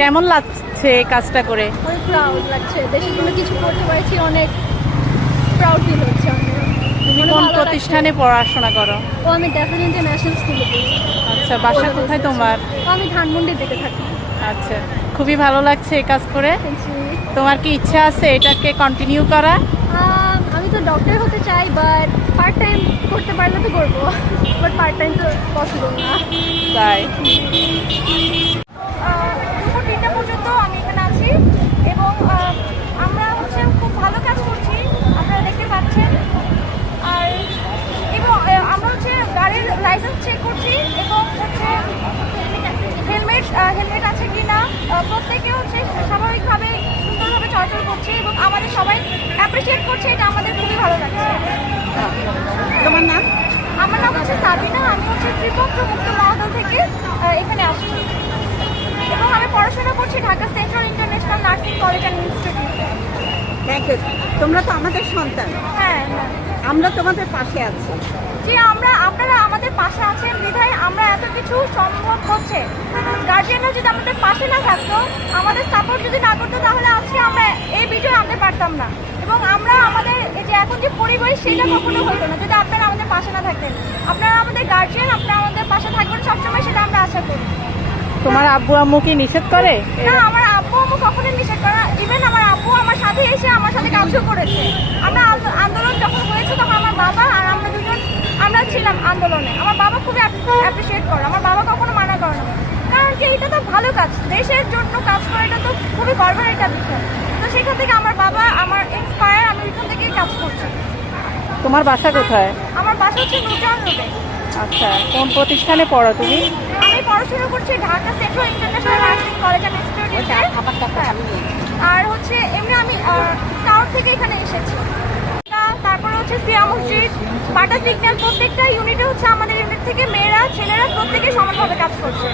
কেমন লাগছে এই কাজটা করে? অনেক প্রাউড লাগছে। দেশের জন্য কিছু করতে পারছি অনেক প্রাউড ফিল হচ্ছে অনেক তুমি কোন প্রতিষ্ঠানে পড়াশোনা করো? ও আমি ডেফিনেট ইন্টারন্যাশনাল স্কুলে পড়ি। আচ্ছা বাসা কোথায় তোমার? আমি থাকি আচ্ছা খুবই ভালো লাগছে এই কাজ করে। তোমার কি ইচ্ছা আছে এটাকে কন্টিনিউ করা আমি তো ডক্টর হতে চাই বাট পার্ট টাইম করতে পারলে তো করব। বাট পার্ট টাইম তো পসিবল না। তাই দুপুর তিনটা পর্যন্ত আমি এখানে আছি এবং আহ, আমরা হচ্ছে খুব ভালো কাজ করছি আপনারা দেখতে পাচ্ছেন আর এবং আহ, আমরা হচ্ছে গাড়ির লাইসেন্স চেক করছি এবং হচ্ছে হেলমেট হেলমেট আছে কি না আহ, প্রত্যেকে হচ্ছে স্বাভাবিকভাবে সুন্দরভাবে চলাচল করছে এবং আমাদের সবাই অ্যাপ্রিসিয়েট করছে এটা আমাদের খুবই ভালো লাগছে। তোমার নাম? আমার নাম হচ্ছে সাবিনা আমি হচ্ছে ত্রিপক্ষ মুক্ত মহাদল থেকে এখানে আসছি। এবং আমি পড়াশোনা করছি Dhaka Central International Nursing College and ইনস্টিটিউটে থ্যাংক ইউ তোমরা তো আমাদের সন্তান। হ্যাঁ হ্যাঁ। আমরা তোমাদের পাশে আছি। যে আমরা আপনারা আমাদের পাশে আছেন বিধায় আমরা এত কিছু সম্ভব হচ্ছে। গার্জিয়ানরা যদি আমাদের পাশে না থাকতো আমাদের সাপোর্ট যদি না করতো তাহলে আজকে আমরা এই বিজয় আনতে পারতাম না। এবং আমরা আমাদের এই যে এখন যে পরিবেশ সেটা কখনো হতো না। যদি আপনারা আমাদের পাশে না থাকতেন আপনারা আমাদের গার্জিয়ান আপনারা আমাদের পাশে থাকবেন সবসময় সেটা আমরা আশা করি। তোমার আব্বু আম্মু কি নিষেধ করে? না আমার আব্বু আম্মু কখনোই নিষেধ করে না। ইভেন আমার আব্বু আমার সাথে এসে আমার সাথে কাজও করেছে। আমরা আন্দো- আন্দোলন যখন হয়েছে তখন আমার বাবা আর আমরা দুজন আমরা ছিলাম আন্দোলনে আমার বাবা খুবই অ্যাপ্রিসিয়েট করে আমার বাবা কখনো মানা করে না কারণ কি এটা তো ভালো কাজ দেশের জন্য কাজ করা এটা তো খুবই গর্বের একটা বিষয়। তো সেখান থেকে আমার বাবা আমার ইন্সপায়ার আমি ওইখান থেকেই কাজ করছি। তোমার বাসা কোথায়? আমার বাসা হচ্ছে নুজান রোডে। আচ্ছা কোন প্রতিষ্ঠানে পড়ো তুমি? আমি পড়াশোনা করছি Dhaka Central International Nursing College and ইনস্টিটিউটে আর হচ্ছে এমনি আমি স্কাউট থেকে এখানে এসেছি। তা- তারপরে হচ্ছে সিয়া মসজিদ বাটা সিগন্যাল প্রত্যেকটা ইউনিটে হচ্ছে আমাদের ইউনিট থেকে মেয়েরা ছেলেরা প্রত্যেকে সমানভাবে কাজ করছে।